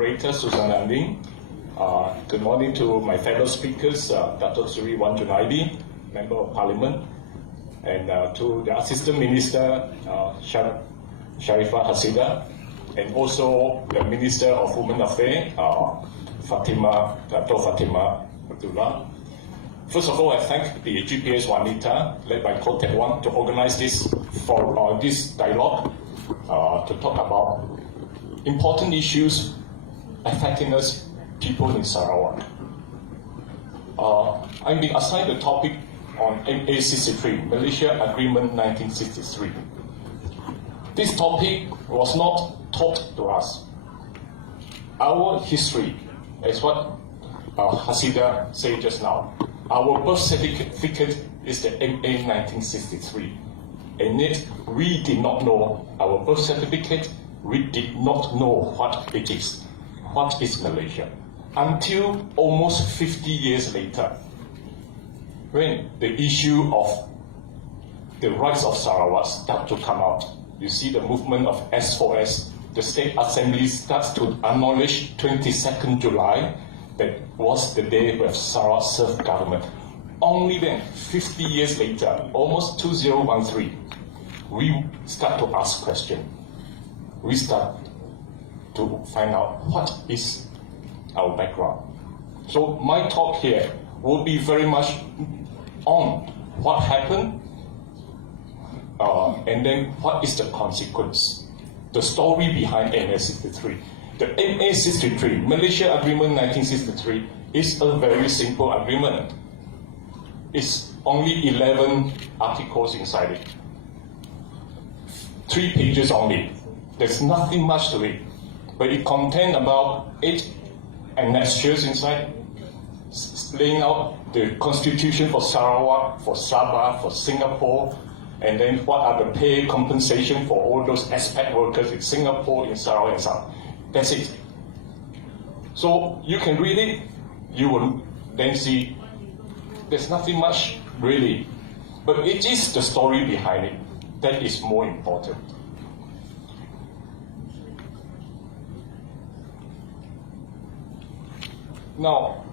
Moderator Susan Landing. Good morning to my fellow speakers, Dato' Sri Wan Junaidi, Member of Parliament, and to the Assistant Minister, Sharifah Hasida, and also the Minister of Women Affairs, Dato' Fatima Abdullah. First of all, I thank the GPS Wanita, led by Kotek Wan, to organize this dialogue to talk about important issues affecting us, people in Sarawak. I'm being assigned the topic on MA63, Malaysia Agreement 1963. This topic was not taught to us. Our history, as what Hasida said just now, our birth certificate is the MA 1963. And yet, we did not know our birth certificate, we did not know what it is. What is Malaysia? Until almost 50 years later, when the issue of the rights of Sarawak starts to come out. You see the movement of S4S, the State Assembly starts to acknowledge 22nd July, that was the day where Sarawak served government. Only then, 50 years later, almost 2013, we start to ask questions. We start to find out what is our background. So my talk here will be very much on what happened and then what is the consequence, the story behind MA63. The MA63, Malaysia Agreement 1963, is a very simple agreement. It's only 11 articles inside it. 3 pages only. There's nothing much to it. But it contains about 8 annexures inside, laying out the constitution for Sarawak, for Sabah, for Singapore, and then what are the pay compensation for all those expat workers in Singapore, in Sarawak, and Sabah. That's it. So you can read it, you will then see there's nothing much really, but it is the story behind it that is more important. Now,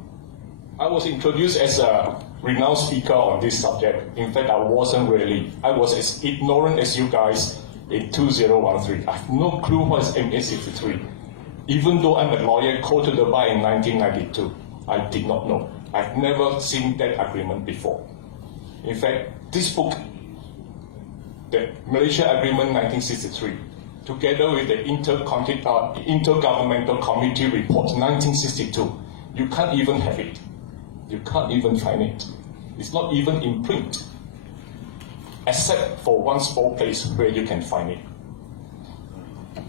I was introduced as a renowned speaker on this subject. In fact, I wasn't really. I was as ignorant as you guys in 2013. I have no clue what is MA63. Even though I'm a lawyer, quoted the bar in 1992, I did not know. I've never seen that agreement before. In fact, this book, the Malaysia Agreement 1963, together with the Intergovernmental Committee Report 1962, you can't even have it. You can't even find it. It's not even in print, except for one small place where you can find it.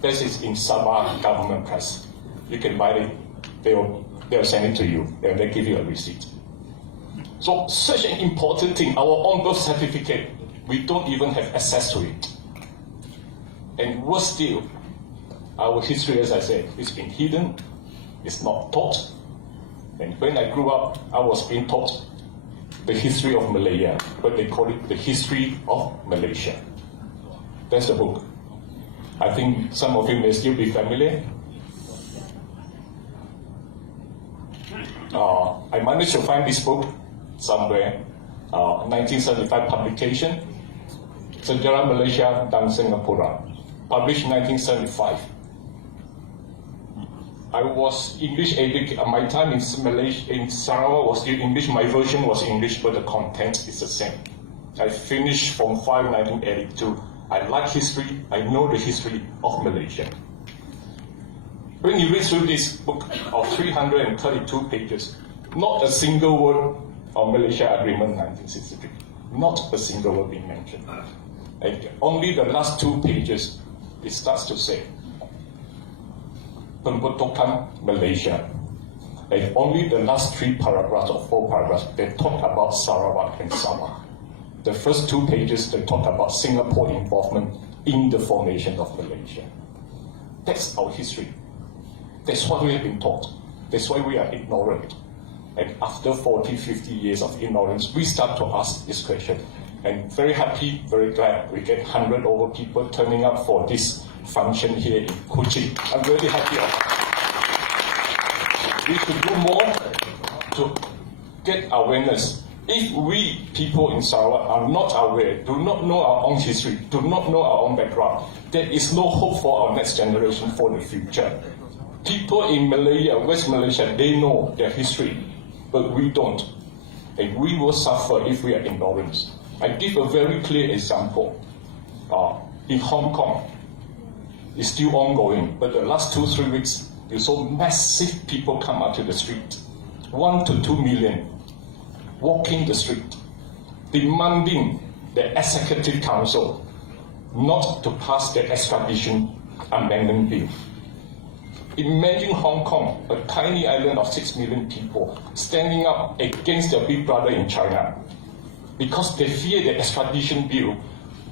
This is in Sabah government press. You can buy it. They'll send it to you, and they give you a receipt. So such an important thing, our own birth certificate, we don't even have access to it. And worse still, our history, as I said, it's been hidden, it's not taught. And when I grew up, I was being taught the history of Malaya, but they call it the history of Malaysia. That's the book. I think some of you may still be familiar. I managed to find this book somewhere, 1975 publication, Sejarah Malaysia dan Singapura, published 1975. I was English educated. My time in Malaysia, in Sarawak was still English. My version was English, but the content is the same. I finished from 1982. I like history. I know the history of Malaysia. When you read through this book of 332 pages, not a single word of Malaysia Agreement 1963. Not a single word being mentioned. And only the last 2 pages, it starts to say, Pembentukan Malaysia. And only the last 3 paragraphs or 4 paragraphs, they talk about Sarawak and Sabah. The first 2 pages, they talk about Singapore involvement in the formation of Malaysia. That's our history. That's what we have been taught. That's why we are ignorant. And after 40, 50 years of ignorance, we start to ask this question. And very happy, very glad we get 100 over people turning up for this function here in Kuching. I'm really happy of that. we should do more to get awareness. If we people in Sarawak are not aware, do not know our own history, do not know our own background, there is no hope for our next generation for the future. People in Malaya, West Malaysia, they know their history, but we don't. And we will suffer if we are ignorant. I give a very clear example. In Hong Kong, it's still ongoing, but the last 2-3 weeks, you saw massive people come out to the street, 1 to 2 million, walking the street, demanding the Executive Council not to pass the extradition amendment bill. Imagine Hong Kong, a tiny island of 6 million people, standing up against their big brother in China because they fear the extradition bill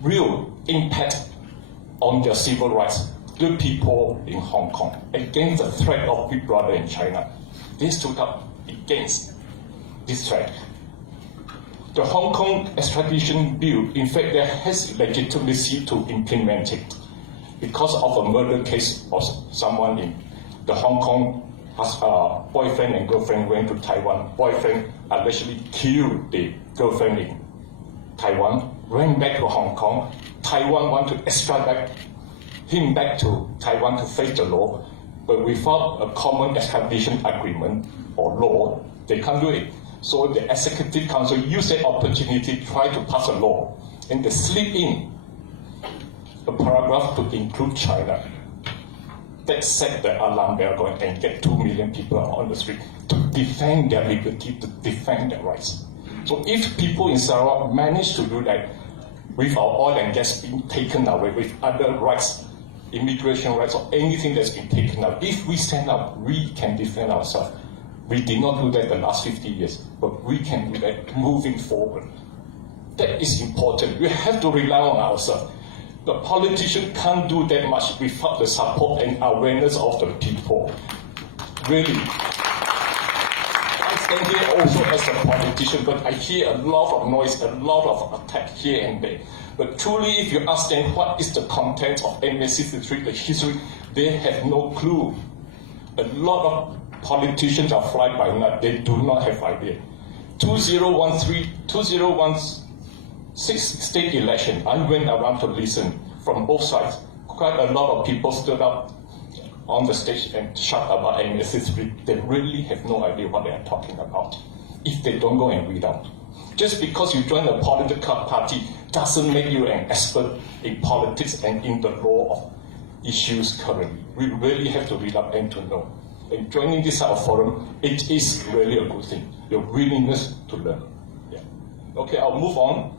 will impact on their civil rights. The people in Hong Kong, against the threat of big brother in China, they stood up against this threat. The Hong Kong extradition bill, in fact, there has legitimacy to implement it because of a murder case of someone in the Hong Kong boyfriend and girlfriend went to Taiwan. Boyfriend allegedly killed the girlfriend in Taiwan, went back to Hong Kong. Taiwan want to extradite him back to Taiwan to face the law, but without a common extradition agreement or law, they can't do it. So the Executive Council used that opportunity to try to pass a law, and they slip in a paragraph to include China. That set the alarm bell going and get 2 million people on the street to defend their liberty, to defend their rights. So if people in Sarawak manage to do that, with our oil and gas being taken away, with other rights, immigration rights, or anything that's been taken out, if we stand up, we can defend ourselves. We did not do that the last 50 years, but we can do that moving forward. That is important. We have to rely on ourselves. The politician can't do that much without the support and awareness of the people. Really. I stand here also as a politician, but I hear a lot of noise, a lot of attack here and there. But truly, if you ask them what is the content of MA63, the history, they have no clue. A lot of politicians are fly by night, they do not have idea. 2016 state election, I went around to listen from both sides. Quite a lot of people stood up on the stage and shout about MA63. They really have no idea what they are talking about if they don't go and read out. Just because you join a political party doesn't make you an expert in politics and in the law of issues currently. We really have to read up and to know. And joining this type of forum, it is really a good thing. Your willingness to learn. Yeah. Okay, I'll move on.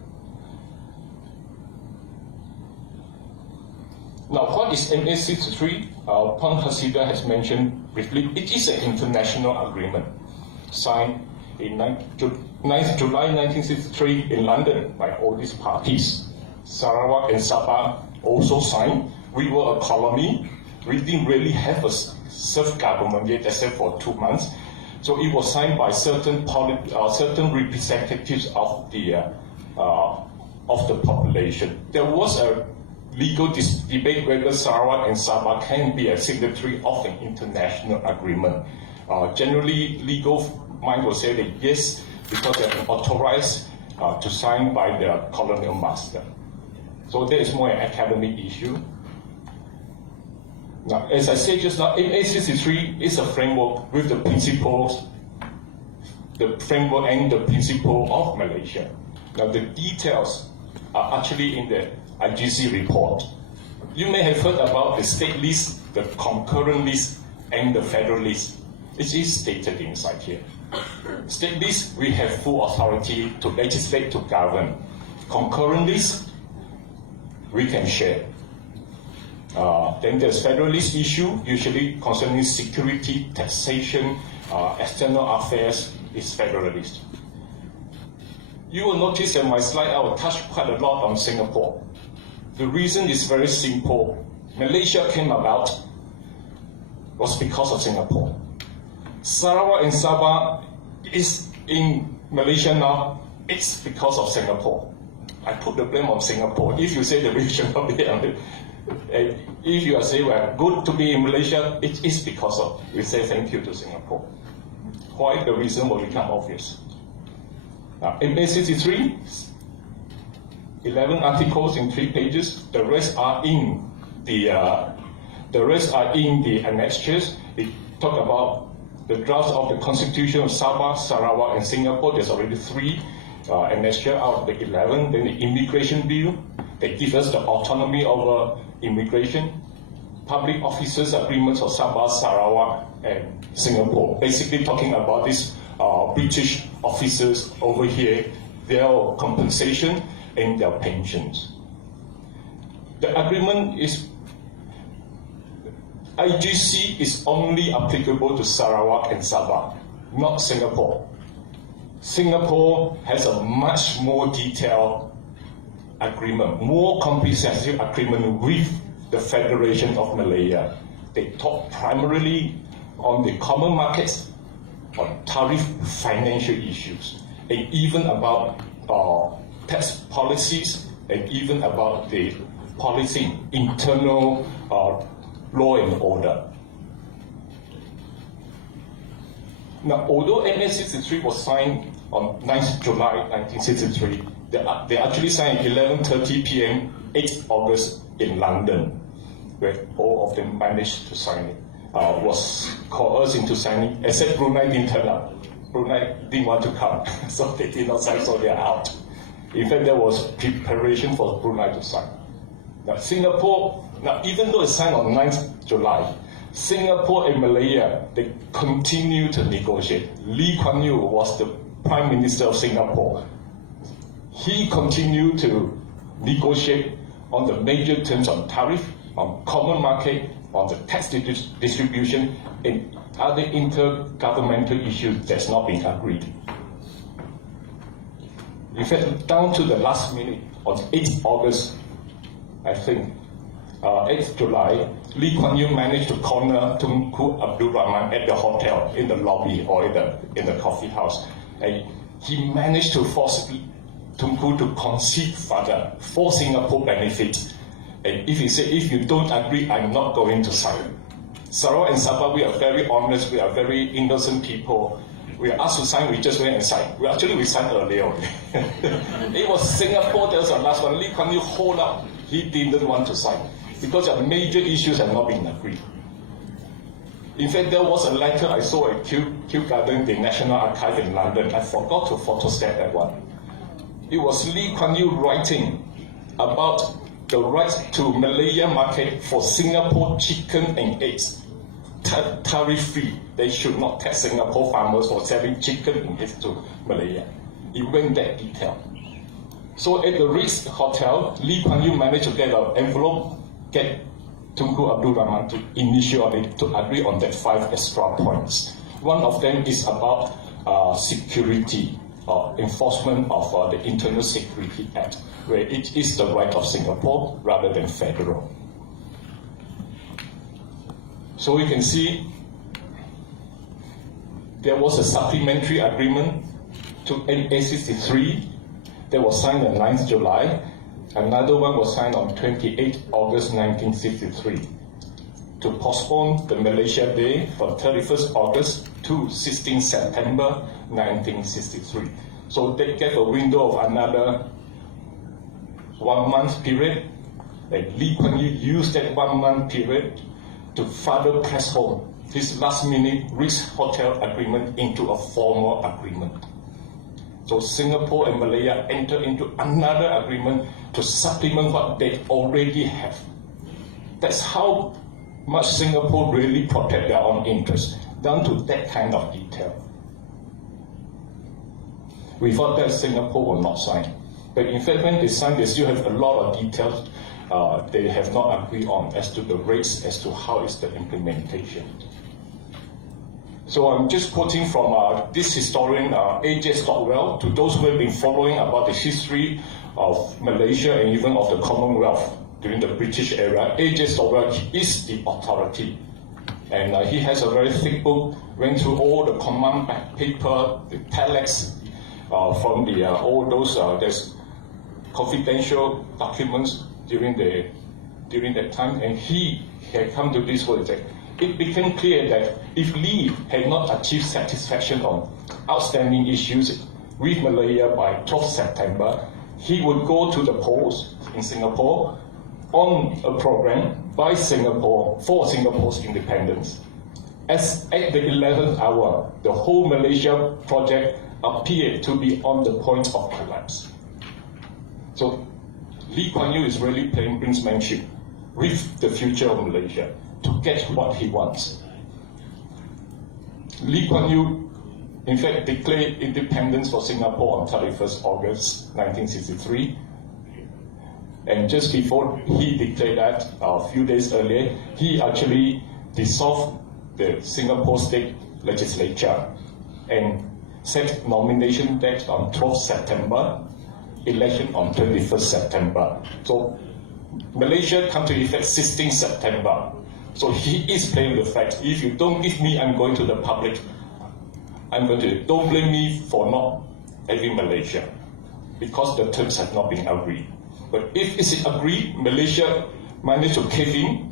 Now, what is MA63? Pang Hasida has mentioned briefly. It is an international agreement signed in 9th July 1963 in London by all these parties. Sarawak and Sabah also signed. We were a colony. We didn't really have a self-government yet, except for 2 months. So it was signed by certain representatives of the population. There was a legal debate whether Sarawak and Sabah can be a signatory of an international agreement. Generally, legal mind will say that yes, because they have been authorized to sign by their colonial master. So there is more an academic issue. Now, as I said just now, MA63 is a framework with the principles, the framework and the principle of Malaysia. Now, the details are actually in the IGC report. You may have heard about the state list, the concurrent list, and the federal list. It is stated inside here. State list, we have full authority to legislate, to govern. Concurrent list, we can share. Then there's federalist issue, usually concerning security, taxation, external affairs is federalist. You will notice that my slide, I will touch quite a lot on Singapore. The reason is very simple. Malaysia came about was because of Singapore. Sarawak and Sabah is in Malaysia now, it's because of Singapore. I put the blame on Singapore. If you say the region of the if you are saying we're good to be in Malaysia, it is because of, we say thank you to Singapore. why the reason will become obvious. Now, in A63, 11 articles in 3 pages. The rest are in the annexures. It talk about the draft of the Constitution of Sabah, Sarawak, and Singapore. There's already 3 annexures out of the 11. Then the immigration bill, they give us the autonomy over immigration. Public officers agreements of Sabah, Sarawak, and Singapore. Basically talking about these British officers over here, their compensation and their pensions. The agreement is, IGC is only applicable to Sarawak and Sabah, not Singapore. Singapore has a much more detailed agreement, more comprehensive agreement with the Federation of Malaysia. They talk primarily on the common markets, on tariff financial issues, and even about tax policies, and even about the policy, internal law and order. Now, although MA63 was signed on 9th July 1963, they actually signed at 11:30 p.m. 8th August in London, where all of them managed to sign it. Was coerced into signing, except Brunei didn't turn up. Brunei didn't want to come, so they did not sign, so they're out. In fact, there was preparation for Brunei to sign. Now, Singapore, even though it's signed on 9th July, Singapore and Malaysia, they continue to negotiate. Lee Kuan Yew was the Prime Minister of Singapore. He continued to negotiate on the major terms on tariff, on common market, on the tax distribution, and other intergovernmental issues that's not been agreed. In fact, down to the last minute, on 8th August, I think, 8th July, Lee Kuan Yew managed to corner Tunku Abdul Rahman at the hotel, in the lobby, or in the coffee house. And he managed to force Tunku to concede further for Singapore benefit. And if he said, if you don't agree, I'm not going to sign. Sarawak and Sabah, we are very honest, we are very innocent people. We are asked to sign, we just went and signed. We signed earlier. It was Singapore that was the last one. Lee Kuan Yew hold up. He didn't want to sign because the major issues have not been agreed. In fact, there was a letter I saw at Kew Garden, the National Archive in London. I forgot to photostat that one. It was Lee Kuan Yew writing about the right to Malaya market for Singapore chicken and eggs, tariff-free. They should not tax Singapore farmers for selling chicken and eggs to Malaya. It went that detail. So at the Ritz Hotel, Lee Kuan Yew managed to get an envelope, get Tunku Abdul Rahman to initiate to agree on that 5 extra points. One of them is about security, enforcement of the Internal Security Act, where it is the right of Singapore rather than federal. So you can see there was a supplementary agreement to A63 that was signed on 9th July. Another one was signed on 28 August 1963 to postpone the Malaysia Day from 31st August to 16 September 1963. So they gave a window of another 1 month period, and Lee Kuan Yew used that 1 month period to further press home his last-minute Ritz Hotel agreement into a formal agreement. So Singapore and Malaya entered into another agreement to supplement what they already have. That's how much Singapore really protect their own interests, down to that kind of detail. We thought that Singapore will not sign. But in fact, when they sign, they still have a lot of details they have not agreed on as to the rates, as to how is the implementation. So I'm just quoting from this historian, A.J. Stockwell, to those who have been following about the history of Malaysia and even of the Commonwealth during the British era. A.J. Stockwell is the authority. And he has a very thick book, went through all the command paper, the telex, from the all those there's confidential documents during that time, and he had come to this word that it became clear that if Lee had not achieved satisfaction on outstanding issues with Malaya by 12 September, he would go to the polls in Singapore on a program by Singapore for Singapore's independence. As at the 11th hour, the whole Malaysia project appeared to be on the point of collapse. So Lee Kuan Yew is really playing brinksmanship with the future of Malaysia to get what he wants. Lee Kuan Yew, in fact, declared independence for Singapore on 31st August 1963. And just before he declared that, a few days earlier, he actually dissolved the Singapore State Legislature and set nomination date on 12th September, election on 21st September. So Malaysia come to effect 16th September. So he is playing the fact, if you don't give me, I'm going to the public. Don't blame me for not having Malaysia, because the terms have not been agreed. But if it's agreed, Malaysia managed to cave in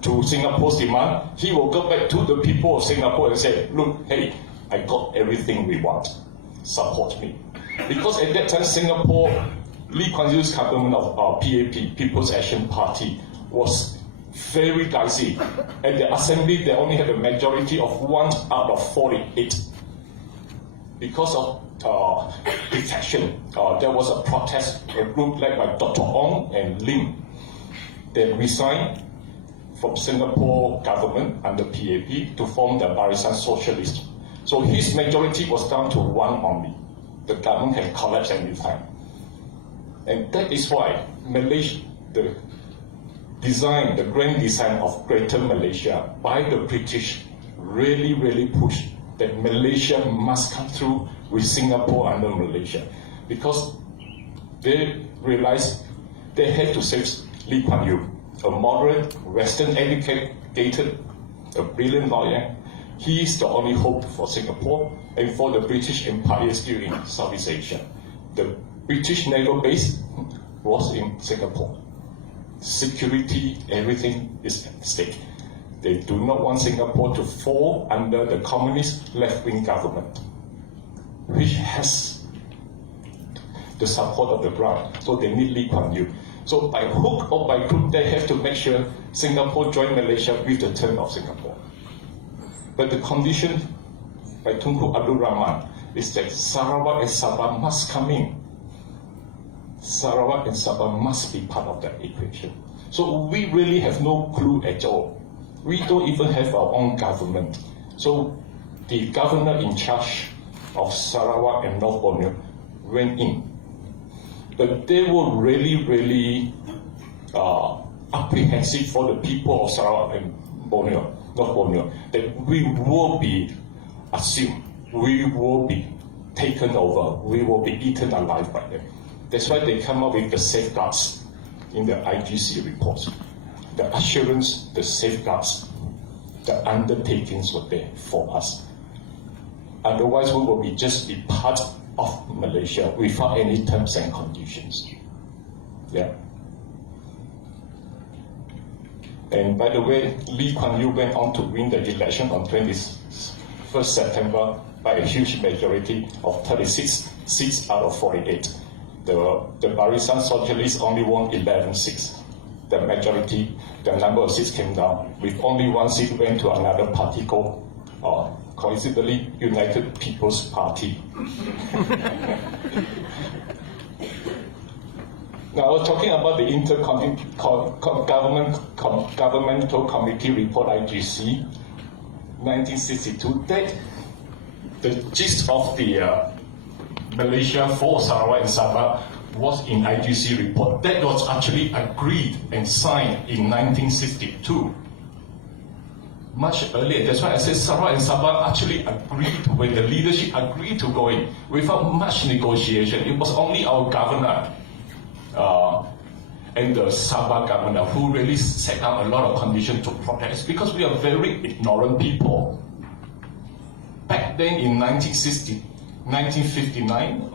to Singapore's demand, he will go back to the people of Singapore and say, look, hey, I got everything we want. Support me. Because at that time, Singapore, Lee Kuan Yew's government of PAP, People's Action Party, was very dicey. At the assembly, they only had a majority of 1 out of 48. Because of defection, there was a protest, a group led by Dr. Ong and Lim. They resigned from Singapore government under PAP to form the Barisan Socialist. So his majority was down to 1 only. The government had collapsed any time. And that is why Malaysia, the grand design of Greater Malaysia by the British really pushed that Malaysia must come through with Singapore under Malaysia. Because they realized they had to save Lee Kuan Yew, a moderate, Western educated, a brilliant lawyer. He is the only hope for Singapore and for the British Empire still in Southeast Asia. The British naval base was in Singapore. Security, everything is at stake. They do not want Singapore to fall under the communist left-wing government, which has the support of the ground. So they need Lee Kuan Yew. So by hook or by crook, they have to make sure Singapore join Malaysia with the term of Singapore. But the condition by Tunku Abdul Rahman is that Sarawak and Sabah must come in. Sarawak and Sabah must be part of that equation. So we really have no clue at all. We don't even have our own government. So the governor in charge of Sarawak and North Borneo went in. But they were really apprehensive for the people of Sarawak and Borneo, North Borneo, that we will be assumed, we will be taken over, we will be eaten alive by them. That's why they come up with the safeguards in the IGC reports. The assurance, the safeguards, the undertakings were there for us. Otherwise, we will just be part of Malaysia without any terms and conditions. Yeah. And by the way, Lee Kuan Yew went on to win the election on 21st September by a huge majority of 36 seats out of 48. The Barisan Socialists only won 11 seats. The majority, the number of seats came down, with only 1 seat went to another party called, coincidentally, United People's Party. Now, I was talking about the Intergovernmental Committee Report, IGC, 1962. That the gist of the Malaysia for Sarawak and Sabah was in IGC report. That was actually agreed and signed in 1962. Much earlier. That's why I said Sarawak and Sabah actually agreed, when the leadership agreed to go in without much negotiation. It was only our governor and the Sabah governor who really set up a lot of conditions to protest, because we are very ignorant people. Back then in 1959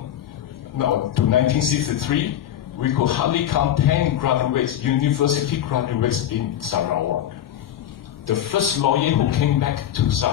to 1963, we could hardly count 10 graduates, university graduates in Sarawak. the first lawyer who came back to Sarawak